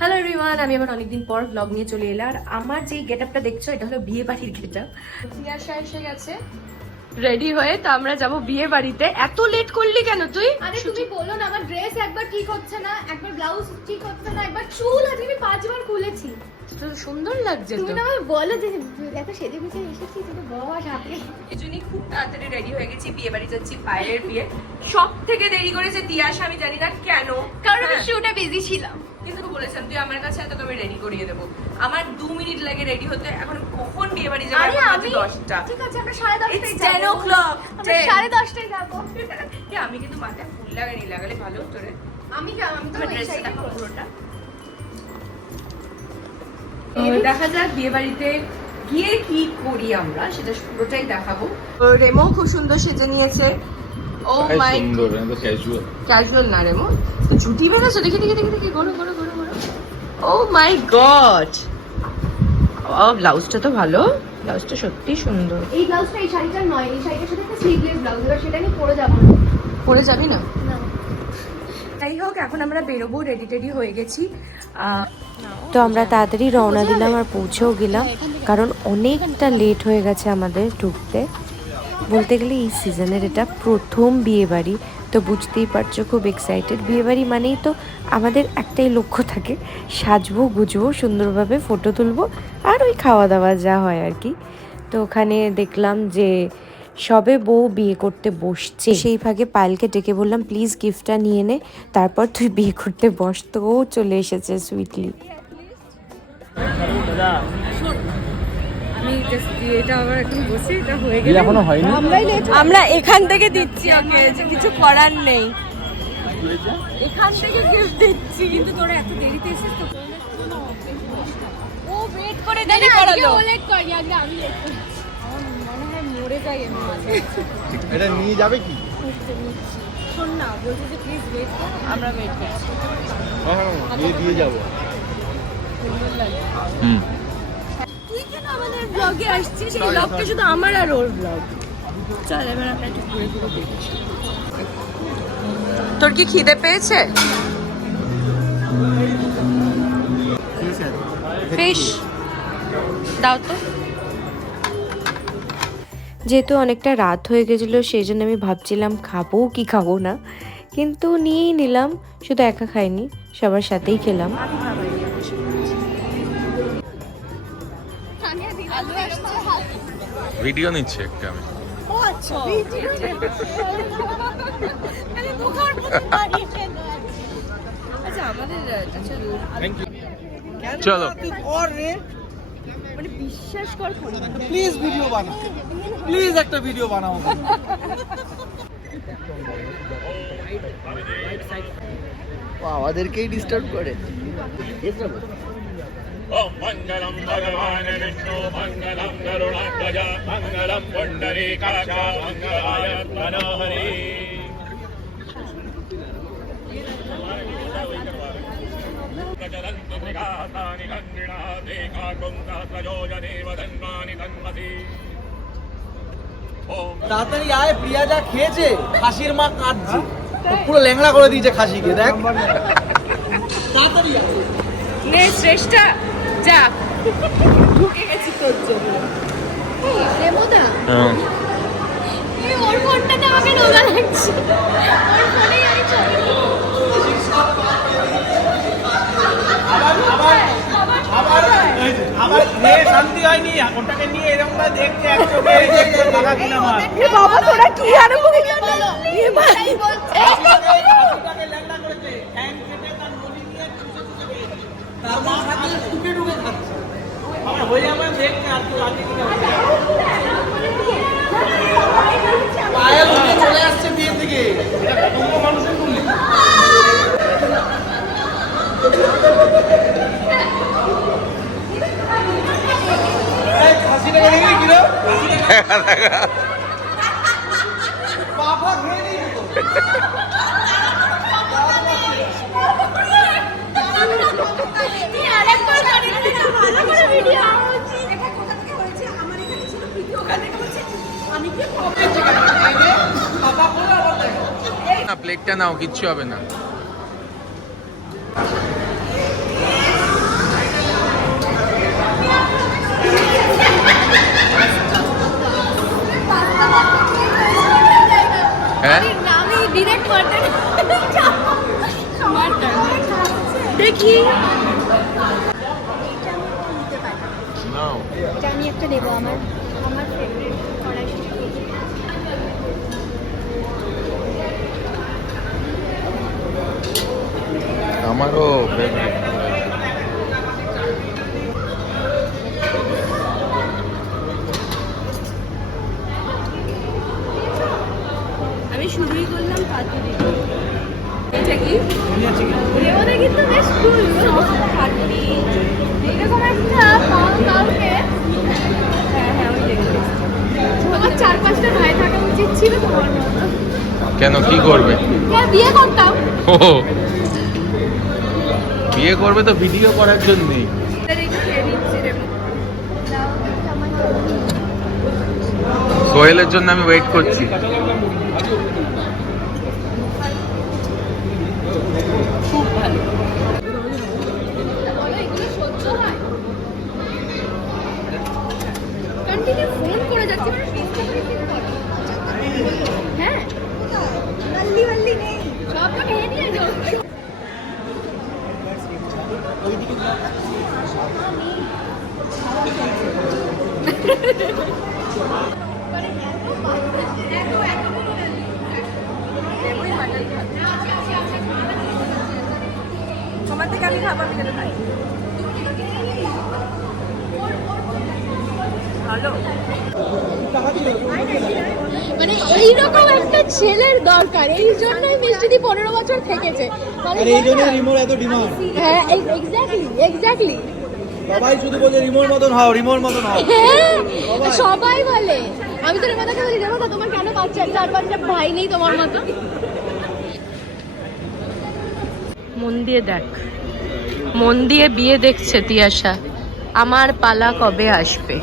Hello everyone, আমি আবার অনেকদিন পর ব্লগ নিয়ে চলে এলাম। আর আমার যে গেটআপটা দেখছো এটা হলো বিয়ে বাড়ির গেটআপ। তিয়াশা এসে গেছে রেডি হয়ে, তো আমরা যাব বিয়ে বাড়িতে। এত লেট করলি কেন তুই? আরে তুমি বলো না, আমার ড্রেস একবার ঠিক হচ্ছে না, একবার ব্লাউজ ঠিক হচ্ছে না, একবার চুল আজকে আমি 5 বার খুলেছি। তো সুন্দর লাগছে তো। তুমি না আমায় বলো যে এত সেজে গুজে এসেছি, তুমি বস হাতে। এজন্যই খুব তাড়াতাড়ি রেডি হয়ে গেছি, বিয়ে বাড়ি যাচ্ছি, পায়েলের বিয়ে। সব থেকে দেরি করেছে তিয়াশা, আমি জানি না কেন, কারণ আমি শুটে বিজি ছিলাম। কিন্তু বলেছিলাম তুই আমার কাছে এত আমি রেডি করিয়ে দেবো। আমার 2 মিনিট লাগে রেডি হতে। এখন কখন বিয়ে বাড়ি যাবো? আরে আমি 10টা। ঠিক আছে, আমরা 10:30টায় It's যাব। 10 o'clock. আমরা 10:30টায় যাব। আমি কিন্তু মাথায় ফুল লাগাইনি, লাগালে ভালো হতো রে। আমি তো আমার ওই ড্রেসটা সাইডে দেখো করব। পুরোটা। দেখা যাক বিয়ে বাড়িতে গিয়ে কি করি আমরা, সেটা পুরোটাই দেখাবো। রেমো খুব সুন্দর সেজে নিয়েছে। ও মাই সুন্দর, এটা ক্যাজুয়াল। ক্যাজুয়াল না রেমো, তো ছুটি বেরোছো, দেখি দেখি দেখি দেখি, গরো গরো গরো গরো। ও মাই গড, ও ব্লাউজটা তো ভালো, ব্লাউজটা সত্যি সুন্দর। এই ব্লাউজটা এই শাড়িটা নয়, এই শাড়িটার সাথে একটা স্লিভলেস ব্লাউজ, এবার সেটা নিয়ে পরে যাব না। পরে যাবি না? না। যাই হোক, এখন আমরা বেরোবো, রেডি টেডি হয়ে গেছি। তো আমরা তাড়াতাড়ি রওনা দিলাম আর পৌঁছেও গেলাম, কারণ অনেকটা লেট হয়ে গেছে আমাদের ঢুকতে। বলতে গেলে এই সিজনের এটা প্রথম বিয়ে বাড়ি, তো বুঝতেই পারছো খুব এক্সাইটেড। বিয়ে বাড়ি মানেই তো আমাদের একটাই লক্ষ্য থাকে, সাজবো গুজবো সুন্দরভাবে, ফটো তুলবো আর ওই খাওয়া দাওয়া যা হয় আর কি। তো ওখানে দেখলাম যে সবে বউ বিয়ে করতে বসছে, সেই ভাগে পায়েলকে ডেকে বললাম প্লিজ গিফটটা নিয়ে নে, তারপর তুই বিয়ে করতে বস। তো ও চলে এসেছে সুইটলি। এখনো হয়নি। আমরা এখান থেকে দিচ্ছি ওকে, যে কিছু করার নেই, এখান থেকে গিফট দিচ্ছি। কিন্তু তোরা এত দেরিতে এসেছিস তো, ও ওয়েট করে দেরি করালো। ও লেট করি, আগে আমি লেট করি। মনে হয় মরে যাই আমি। এটা নিয়ে যাবে কি? শোন না, বলছি যে প্লিজ ওয়েট কর, আমরা ওয়েট করছি। হ্যাঁ, দিয়ে যাবো। হুম। তুই কেন আমাদের ব্লগে আসছিস? এই ব্লগটা শুধু আমার আর ওর ব্লগ। চল এবার আমরা একটু ঘুরে ঘুরে দেখি। তোর কি খিদে পেয়েছে? ফিশ দাও তো। যেহেতু অনেকটা রাত হয়ে গেছিলো, সেই জন্য আমি ভাবছিলাম খাবো কি খাবো না, কিন্তু নিয়েই নিলাম। শুধু একা খাইনি, সবার সাথেই খেলাম। ভিডিও নিচ্ছে একটা আমি। আচ্ছা আমাদের চলো। মানে বিশ্বাস কর, প্লিজ ভিডিও বানাও, প্লিজ একটা ভিডিও বানাও। আমাদেরকেই ডিস্টার্ব করে। ओम मंगलम भगवान विष्णु मंगलम गरुड़ध्वज मंगलम पुंडरीकाक्ष मंगलाय मनोहरि प्रचलन्तु त्रिघातानि गन्धिणः देखाकुङ्कसयोजनेव धन्वानि तन्मति ओम তাড়াতাড়ি আয়, প্রিয়া যা খেয়েছে, খাসির মা কাটছে, পুরো ল্যাংড়া করে দিয়েছে খাসিকে, দেখ। তাড়াতাড়ি আয়। নে শ্রেষ্ঠা যা, ঢুকে গেছি তোর জন্য। রেমোদা, হ্যাঁ। ওর ফোনটাতে আমাকে নোংরা লাগছে, ওর ফোনেই আমি ছবি। আবার মেয়ে শান্তি হয়নি, ওটাকে নিয়ে এরকম ভাবে দেখছে এক চোখে, এই দেখছে টাকা কিনা মার। বাবা তোরা কি আরম্ভ করে বলো, এটাই বলছে। খাসিটাকে ল্যাংড়া করেছে, ঠ্যাং কেটে তার নলি নিয়ে চুষে চুষে খেয়েছে। তার মা হাতে ঢুকে ঢুকে খাচ্ছে। আমার হয়ে যাবে দেখছে আর কেউ আছে কিনা। পায়েল উঠে চলে আসছে বিয়ে থেকে, এটা কত বড় মানুষের তুমি। খাসিটাকে দেখে কি রে? বাবা খেয়ে নিয়ে তো। আরেকবার করি না, ভালো করে ভিডিও আনছি। এটা কোথা থেকে হয়েছে? আমার এখানে ছিল ভিডিও, ওখান থেকে বলছে আমি কি না, প্লেটটা নাও, কিচ্ছু হবে না। দেখি। নাও এটা আমি একটা নেবো, আমার ফেভারিট কড়াইশুঁটি। আমারও ফেভারিট। আমি শুরুই করলাম পাতুরি। এটা কি? রেমোদা কিন্তু বেশ কুল। পাতুরি। এইরকম একটা কাউকে হ্যাঁ হ্যাঁ আমি দেখছি। তোমার 4-5টা ভাই থাকা উচিত ছিল তোমার মতো। কেন কি করবে? হ্যাঁ, বিয়ে করতাম। ও বিয়ে করবে তো ভিডিও করার জন্যই। এটা একটু খেয়ে নিচ্ছি রে। সোহেলের জন্য আমি ওয়েট করছি। খুব ভালো। বলো, এগুলো সহ্য হয়? কন্টিনিউ ফোন করে যাচ্ছি, মানে ফেসটা করে কি করো? হ্যাঁ, মাল্লি নেই, সবটা খেয়ে নিয়ে যাও। তোমার থেকে আমি খাবো, আমি কেন খাই? ভালো। মানে এইরকম একটা ছেলের দরকার, এই জন্যই মিষ্টি 15 বছর থেকেছে। মানে আর এই জন্য রিমোর এত ডিমান্ড। হ্যাঁ, এক্স্যাক্টলি। সবাই শুধু বলে রিমোর মতন হও, রিমোর মতন হও। হ্যাঁ, সবাই বলে। আমি তো রেমাদাকে বলি, রেমাদা তোমার কেন 4-5টা ভাই নেই তোমার মতো? মন দিয়ে দেখ, মন দিয়ে বিয়ে দেখছে তিয়াশা। আমার পালা কবে আসবে?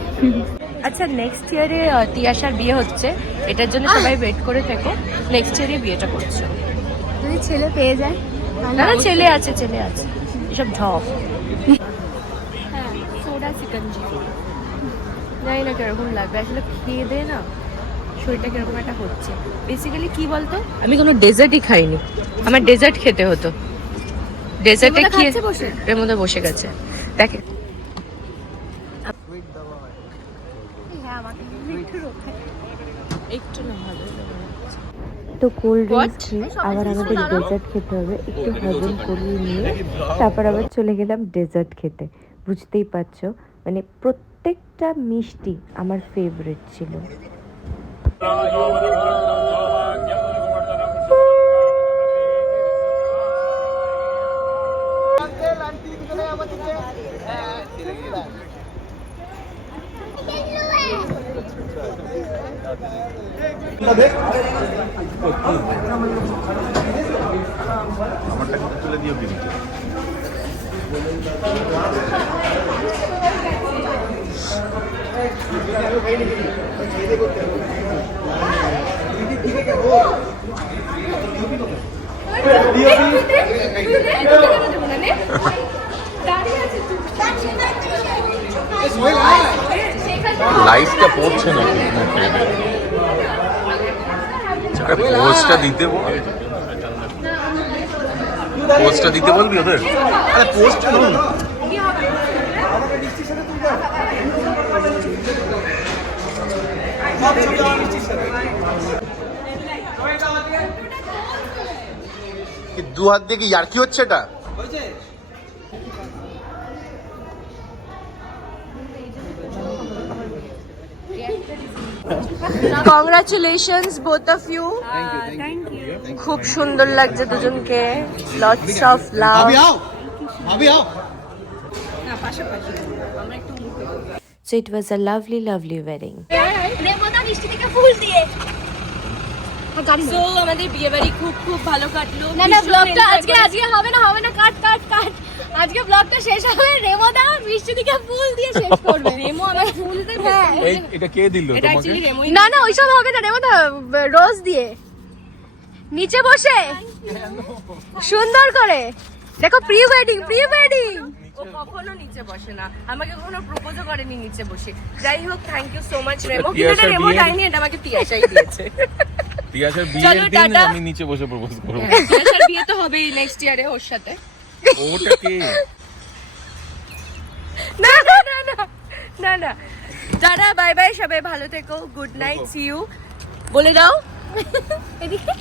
আচ্ছা, নেক্সট ইয়ারে তিয়াশার বিয়ে হচ্ছে, এটার জন্য সবাই ওয়েট করে থেকো। নেক্সট ইয়ারে বিয়েটা করছো। যদি ছেলে পেয়ে যায়। না না, ছেলে আছে, ছেলে আছে, এসব ঢপ। হ্যাঁ, সোডা সিকঞ্জি। জানি না কিরকম লাগবে, আসলে খেয়ে দে না শরীরটা কিরকম একটা হচ্ছে। বেসিক্যালি কি বলতো, আমি কোনো ডেজার্টই খাইনি, আমার ডেজার্ট খেতে হতো। ডেজার্টে রেমোদা খেয়ে খাচ্ছে বসে? এর মধ্যে বসে গেছে দেখে। একটু না ভালো তো কোল্ড ড্রিঙ্কস খেয়ে আবার আমাদের ডেজার্ট খেতে হবে, একটু হজম করিয়ে নিয়ে তারপর আবার চলে গেলাম ডেজার্ট খেতে। বুঝতেই পারছো, মানে প্রত্যেকটা মিষ্টি আমার ফেভারিট ছিল। আমারটা কিন্তু তুলে দিও কিন্তু। লাইফটা পড়ছে না পোস্টটা দিতে বল, পোস্টটা দিতে বলবি ওদের। আরে পোস্ট দু হাত দিয়ে কি ইয়ার্কি হচ্ছে এটা? Congratulations both of you. খুব সুন্দর লাগছে দুজনকে। Lots of love. So it was a lovely, lovely wedding. রেমোদা মিষ্টি থেকে ফুল দিয়ে। সো আমাদের বিয়ে বাড়ি খুব খুব ভালো কাটলো। না না, ব্লগটা আজকে হবে না, কাট। আজকে ব্লগটা শেষ হবে, রেমোদা মিষ্টি থেকে ফুল দিয়ে শেষ করবে। রেমো আমার ফুল দেবে। হ্যাঁ, এটা কে দিল এটা অ্যাকচুয়ালি রেমোই। না না, ওইসব হবে না, রেমোদা রোজ দিয়ে নিচে বসে সুন্দর করে দেখো, প্রি ওয়েডিং। ও কখনো নিচে বসে না, আমাকে কখনো প্রপোজও করেনি নিচে বসে। যাই হোক, thank you so much Remo. কিন্তু এটা রেমো টাইনি, এটা আমাকে তিয়াশাই দিয়েছে। তিয়াশার চলো, বিয়ের দিন টাটা। আমি নিচে বসে প্রপোজ করব। তিয়াশার বিয়ে তো হবেই নেক্সট ইয়ারে ওর সাথে। ওটা কে? না না না না না না টাটা বাই বাই, সবাই ভালো থেকো, গুড নাইট, সি ইউ বলে দাও। এদিকে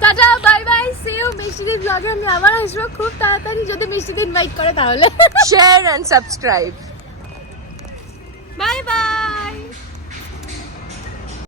tata bye bye, see you. মিষ্টিদির ব্লগে আমি আবার আসবো খুব তাড়াতাড়ি, যদি মিষ্টিদি ইনভাইট করে তাহলে। Share and subscribe, bye by.